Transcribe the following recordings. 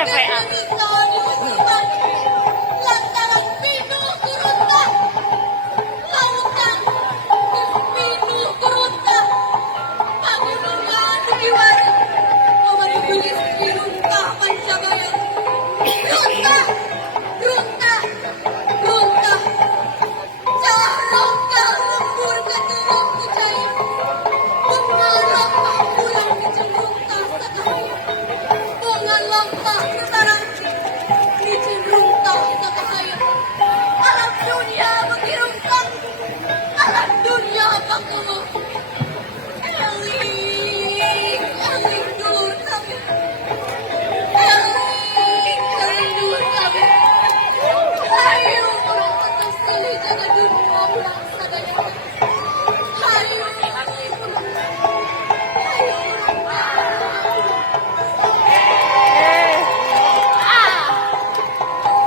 TPA. Lantaran pinukuruntan lautan pinukuruntan Panginoon Diwari Omaribilis Pirunta Pancabaya Runta Runta Runta Carongga lembur keturang kecai Mengalang pulang kecerunta sakahaya Mengalang kutaranci Dicerunta sakahaya Alam dunia mengirungkan Alam dunia pakulu Eling Eling dulu kami Eling dulu kami Ayo orang atas kali jaga dunia pelaksananya Ayo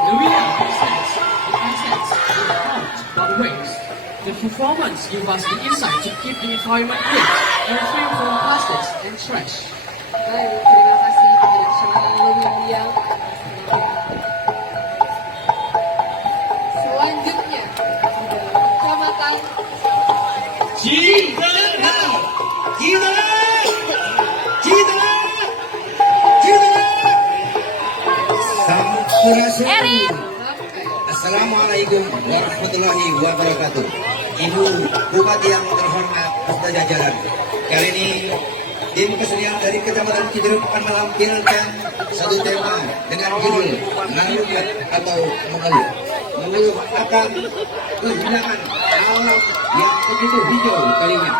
Louisa presents the contents with art by the waves. The performance gives us the insight to keep the environment clean and refrain from plastics and trash. Baik, terima kasih kepada Seorang Lumiang. Selanjutnya, Kecamatan Citara, Citara, Citara, Citara. Sampurasun. Assalamualaikum warahmatullahi wabarakatuh. Ibu Bupati yang terhormat beserta jajaran. Kali ini tim kesenian dari Kecamatan Cijeruk akan menampilkan satu tema dengan judul Mengeluh atau Mengeluh. Mengeluh akan kehilangan alam yang begitu hijau kalinya.